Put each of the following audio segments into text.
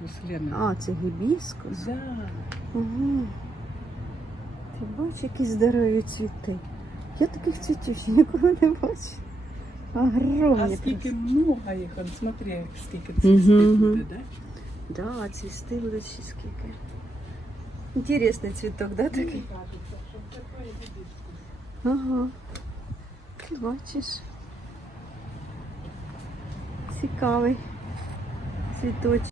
гібіскус, Лена. А, це гібіскус. Да. Угу. Ти бачиш, які здорові цвіти. Я таких цвітів ще ніколи не бачу. Огромні. А скільки много їх, он смотри, скільки цвісти мгм. буде, да? Да, цвісти будуть ще скільки. Інтересний цвіток, да, такий? Ага. Ти бачиш. Цікавий цвіточок.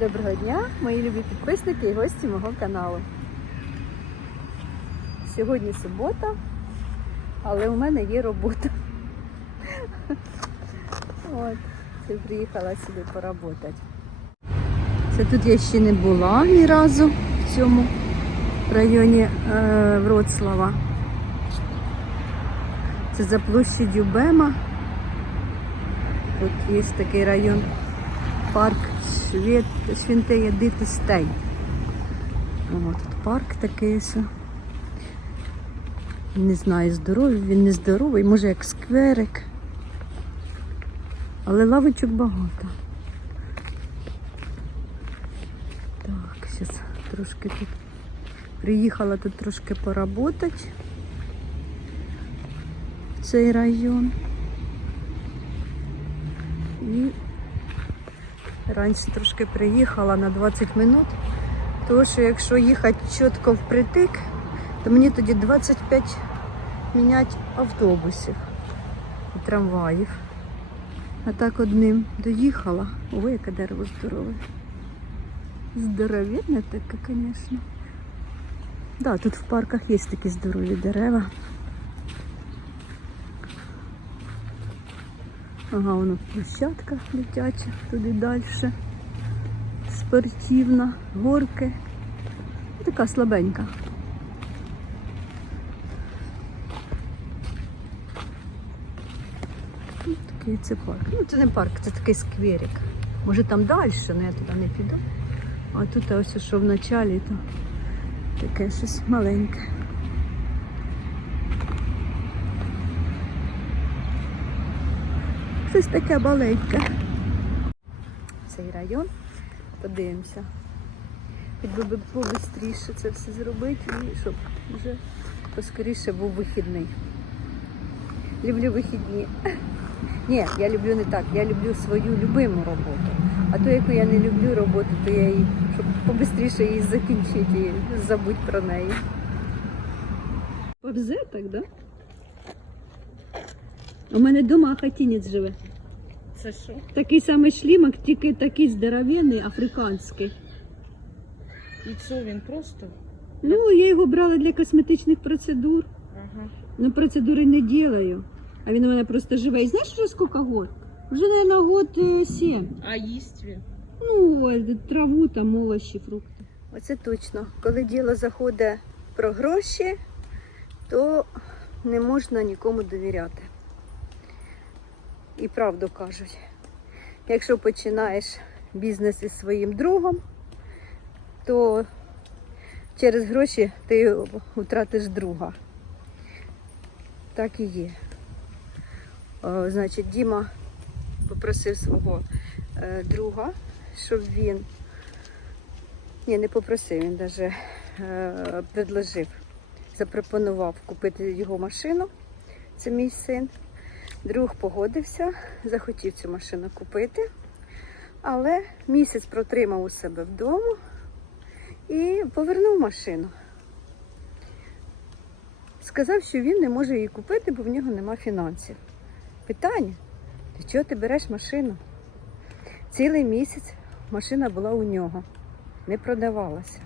Доброго дня, мої любі підписники і гості мого каналу. Сьогодні субота, але у мене є робота. От, це приїхала сюди поработати. Це тут я ще не була ні разу в цьому районі е, Вроцлава. Це за площадю Бема. Тут є такий район парк. Швінтея Дитистей. Тут парк такий. що Не знаю, здоровий, він не здоровий, може як скверик. Але лавочок багато. Так, зараз трошки тут приїхала тут трошки поработати в цей район. І раніше трошки приїхала на 20 минут, тому що якщо їхати чітко впритик, то мені тоді 25 міняти автобусів і трамваїв. А так одним доїхала. Ой, яке дерево здорове. Здоровенне таке, звісно. Да, тут в парках є такі здорові дерева. Ага, воно площадка дитяча, туди далі. Спортивна, горки. Така слабенька. Ну, Такий це парк. Ну, це не парк, це такий скверик. Може там далі, але я туди не піду. А тут ось що в началі, то таке щось маленьке. Щось таке маленьке. Цей район. Подивимося. Хоч би побистріше це все зробити і щоб вже поскоріше був вихідний. Люблю вихідні. Ні, я люблю не так. Я люблю свою любиму роботу. А ту, яку я не люблю роботу, то я її, щоб побистріше її закінчити і забудь про неї. Повзе так, да? У мене вдома хатінець живе. Це що? Такий самий шлімак, тільки такий здоровенний, африканський. І це він просто? Ну, я його брала для косметичних процедур. Ага. Ну, процедури не делаю. А він у мене просто живе. І знаєш, вже скільки год? Вже, мабуть, год е, сім. А їсть він? Ну, е, траву там, овочі, фрукти. Оце точно. Коли діло заходить про гроші, то не можна нікому довіряти. І правду кажуть. Якщо починаєш бізнес із своїм другом, то через гроші ти втратиш друга. Так і є. О, значить, Діма попросив свого е, друга, щоб він. Ні, не попросив, він навіть е, предложив, запропонував купити його машину. Це мій син. Друг погодився, захотів цю машину купити, але місяць протримав у себе вдома і повернув машину. Сказав, що він не може її купити, бо в нього нема фінансів. Питання: ти чого ти береш машину? Цілий місяць машина була у нього, не продавалася.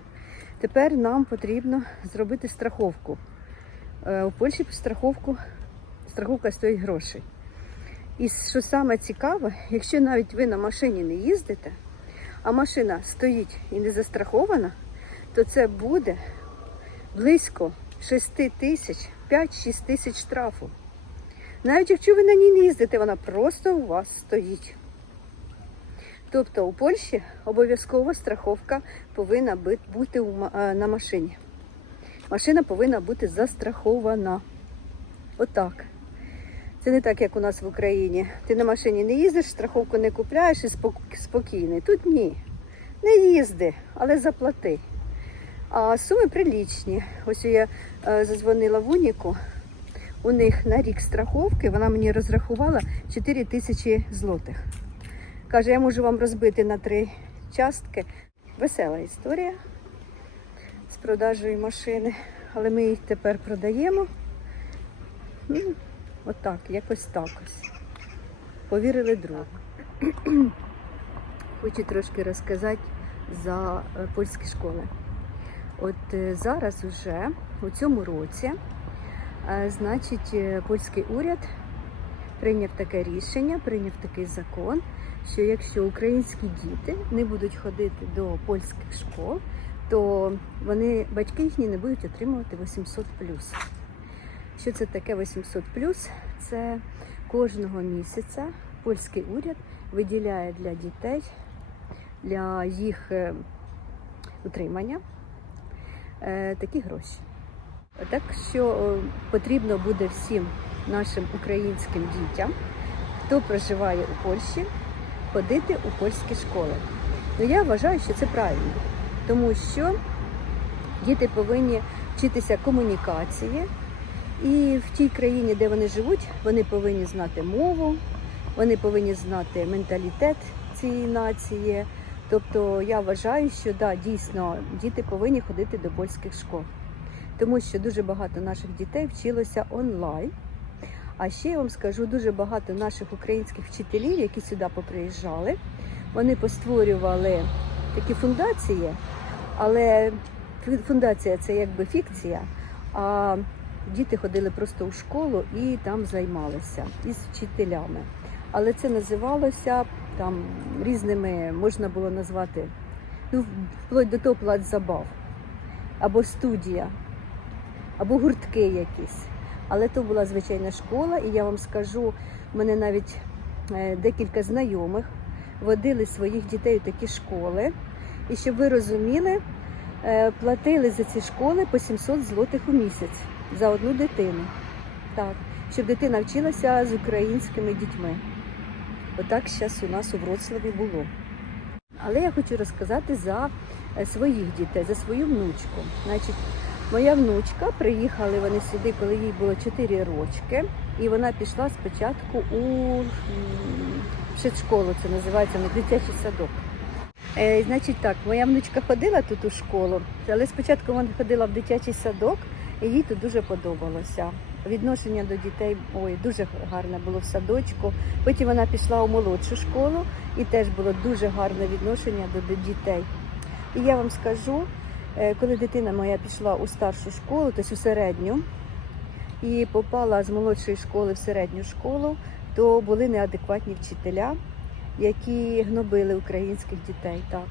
Тепер нам потрібно зробити страховку. Е, У Польщі страховку, страховка стоїть грошей. І що саме цікаве, якщо навіть ви на машині не їздите, а машина стоїть і не застрахована, то це буде близько 6 тисяч, 5-6 тисяч штрафу. Навіть якщо ви на ній не їздите, вона просто у вас стоїть. Тобто у Польщі обов'язково страховка повинна бути е, на машині. машина повинна бути застрахована. Отак. Це не так, як у нас в Україні. Ти на машині не їздиш, страховку не купляєш і спок- спокійний. Тут ні. Не їзди, але заплати. А суми прилічні. Ось я е, зазвонила в Уніку. У них на рік страховки вона мені розрахувала 4 тисячі злотих. Каже, я можу вам розбити на три частки. Весела історія з продажею машини, але ми їх тепер продаємо. Отак, якось так ось. Повірили другу. Хочу трошки розказати за е, польські школи. От е, зараз уже у цьому році, е, значить, польський уряд прийняв таке рішення, прийняв такий закон, що якщо українські діти не будуть ходити до польських школ, то вони, батьки їхні не будуть отримувати 800 Що це таке 800 Це кожного місяця польський уряд виділяє для дітей, для їх е, утримання е, такі гроші. Так що е, потрібно буде всім нашим українським дітям, хто проживає у Польщі, ходити у польські школи. Ну я вважаю, що це правильно, тому що діти повинні вчитися комунікації, і в тій країні, де вони живуть, вони повинні знати мову, вони повинні знати менталітет цієї нації. Тобто я вважаю, що да, дійсно діти повинні ходити до польських школ, тому що дуже багато наших дітей вчилося онлайн. А ще я вам скажу дуже багато наших українських вчителів, які сюди поприїжджали. Вони постворювали такі фундації, але фундація це якби фікція. А діти ходили просто у школу і там займалися із вчителями. Але це називалося там різними, можна було назвати, ну, вплоть до того плат забав, або студія, або гуртки якісь. Але то була звичайна школа, і я вам скажу, мене навіть е, декілька знайомих водили своїх дітей у такі школи. І щоб ви розуміли, е, платили за ці школи по 700 злотих у місяць за одну дитину. Так, щоб дитина вчилася з українськими дітьми. Отак зараз у нас у Вроцлаві було. Але я хочу розказати за е, своїх дітей, за свою внучку. Значить, моя внучка приїхали вони сюди, коли їй було 4 рочки, і вона пішла спочатку у школу, це називається на дитячий садок. Е, значить так, моя внучка ходила тут у школу, але спочатку вона ходила в дитячий садок, їй тут дуже подобалося. Відношення до дітей ой, дуже гарне було в садочку. Потім вона пішла у молодшу школу і теж було дуже гарне відношення до, дітей. І я вам скажу, е, коли дитина моя пішла у старшу школу, тобто у середню, і попала з молодшої школи в середню школу, то були неадекватні вчителя, які гнобили українських дітей. Так.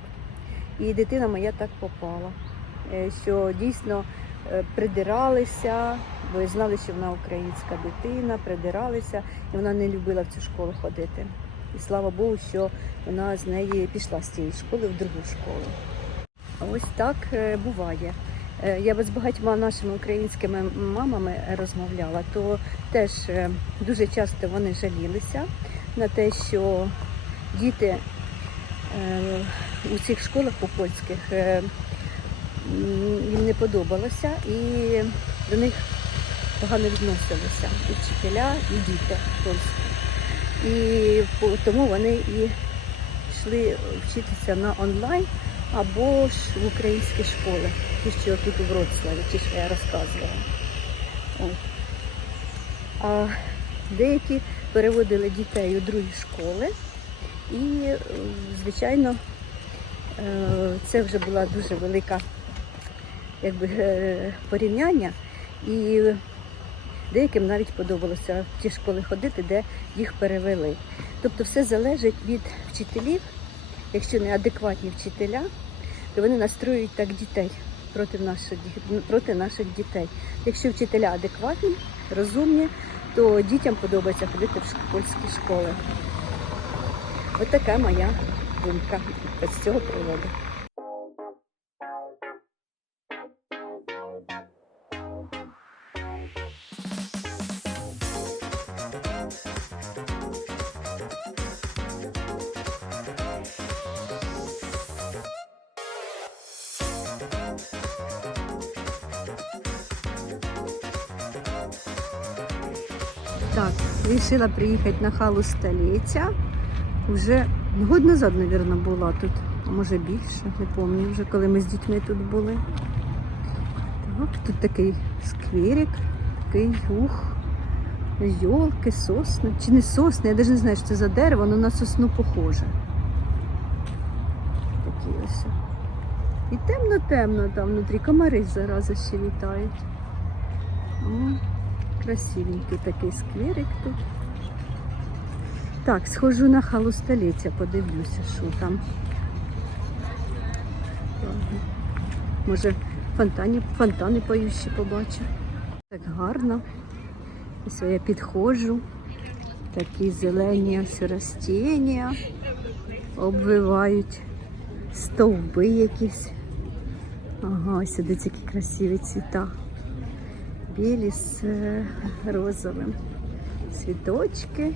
І дитина моя так попала, е, що дійсно придиралися, бо знали, що вона українська дитина, придиралися, і вона не любила в цю школу ходити. І слава Богу, що вона з неї пішла з цієї школи в другу школу. Ось так е, буває. Е, Я з багатьма нашими українськими мамами розмовляла, то теж е, дуже часто вони жалілися на те, що діти е, у цих школах у польських е, їм не подобалося і до них погано відносилися і вчителя, і діти польські. І тому вони і йшли вчитися на онлайн або ж в українські школи, ті, що тут у Вроцлаві, ті, що я розказувала. От. А деякі переводили дітей у другі школи, і, е, звичайно, е, це вже була дуже велика якби, е, порівняння. І деяким навіть подобалося ті школи ходити, де їх перевели. Тобто все залежить від вчителів. Якщо неадекватні вчителя, то вони настроюють так дітей проти наших, проти наших дітей. Якщо вчителя адекватні, розумні, то дітям подобається ходити в польські школи. Ось така моя думка з цього приводу. Так, вирішила приїхати на халу століття. Уже год назад, мабуть, була тут, а може більше, не пам'ятаю вже, коли ми з дітьми тут були. Так, тут такий скверик, такий ух, йолки, сосни. Чи не сосни, я навіть не знаю, що це за дерево, воно на сосну похоже. Такі ось. І темно-темно там внутрі, комари зарази ще літають. Красивенький такий скверик тут. Так, схожу на халу століття, подивлюся, що там. Може, фонтані, фонтани поющі побачу. Так гарно. Ось я підходжу. Такі зелені ось ростіння обвивають стовби якісь. Ага, сюди такі красиві цвіта. Білі з е, розовим. Цвіточки.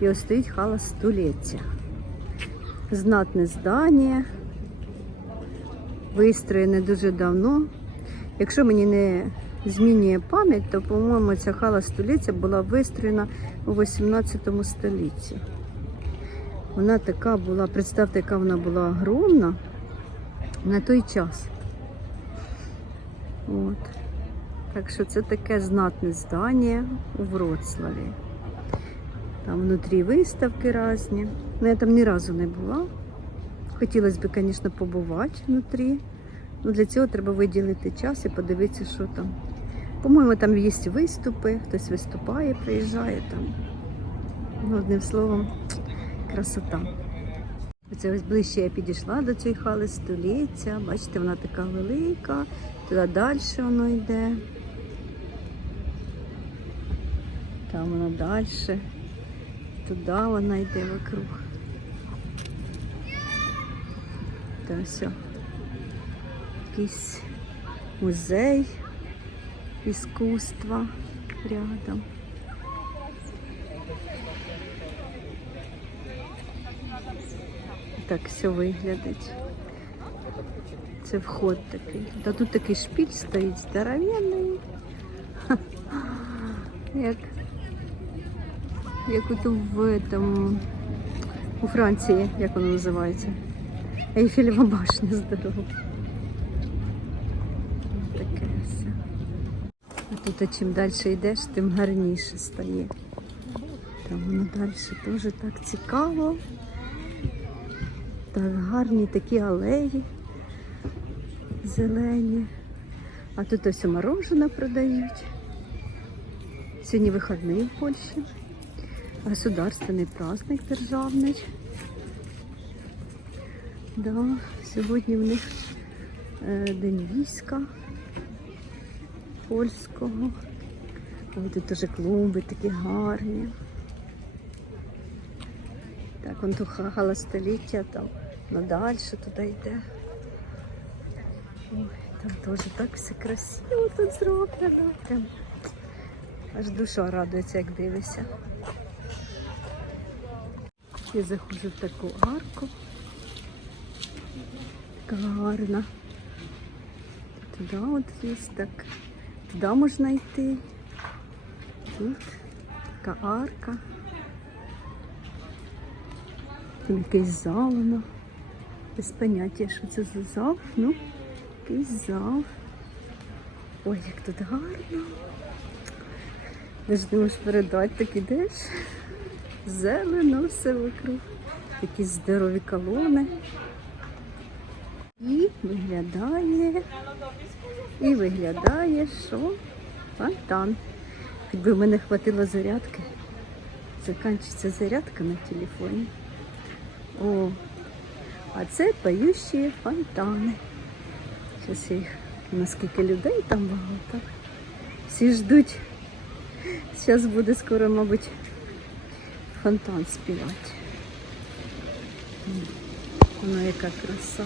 І ось стоїть хала століття. Знатне здання. Вистроєне дуже давно. Якщо мені не змінює пам'ять, то, по-моєму, ця хала століття була вистроєна у 18 столітті. Вона така була, представте, яка вона була огромна на той час. От. Так що це таке знатне здання у Вроцлаві. Там внутрі виставки різні. Ну, я там ні разу не була. Хотілося б, звісно, побувати внутрі. Ну, для цього треба виділити час і подивитися, що там. По-моєму, там є виступи, хтось виступає, приїжджає там. Ну, одним словом, красота. Оце ось ближче я підійшла до цієї хали століття. Бачите, вона така велика, туди далі воно йде. Там воно далі. Туди вона йде вокруг. Та все. Якийсь музей іскусства рядом. Так все виглядить. Це вход такий. Та тут такий шпіль стоїть здоровенний. Як, як ото в этом, у Франції, як воно називається? Ейфелева башня здорова. Таке все. А тут а чим далі йдеш, тим гарніше стає. Там воно далі теж так цікаво. Так гарні такі алеї зелені. А тут ось мороженое продають. Сьогодні вихідний в Польщі. Государственний праздник державний. Да, сьогодні в них е, День війська польського. Ой, тут теж клумби такі гарні. Так, вон тут хала століття, там надалі туди йде. Ой, там теж так все красиво тут зроблено. Прям аж душа радується, як дивишся. Я заходжу в таку арку. Така гарна. Туди от є так. Туди можна йти. Тут така арка. Там якийсь зал воно. Без поняття, що це за зал. Ну, якийсь зал. Ой, як тут гарно. Навіть не можеш передати, так ідеш. Зелено все вокруг. Якісь здорові колони. І виглядає, і виглядає, що фонтан. Якби в мене хватило зарядки, закінчиться зарядка на телефоні. О, а це поющі фонтани. Зараз їх, наскільки людей там багато. Всі ждуть. Зараз буде скоро, мабуть, фонтан співати. М, Воно яка краса.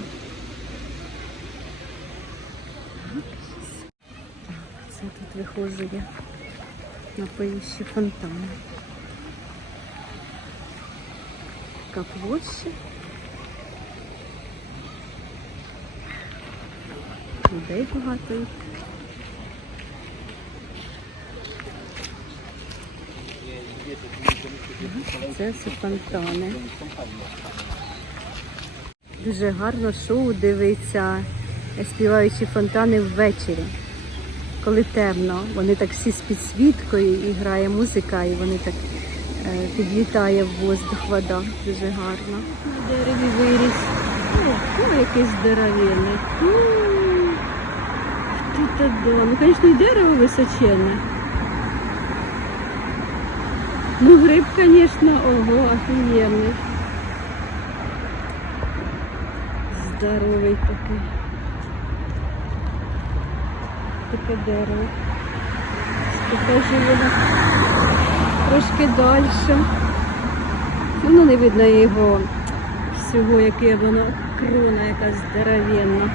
Так, Це тут виходжу я на поющі фонтани. Така площа. Людей багато. Це все фонтани. Дуже гарно шоу дивиться, співаючи фонтани ввечері. Коли темно, вони так всі з підсвіткою і грає музика, і вони так е, підлітає в воздух вода. Дуже гарно. На дереві виріс. О, якийсь здоровенний. Тут. Ну, звісно, і дерево височенне. Ну, гриб, звісно, ого, офігенний. Здоровий такий. Таке дерево. Покажу трошки далі. Воно не видно його всього, яке воно крона якась здоровенна.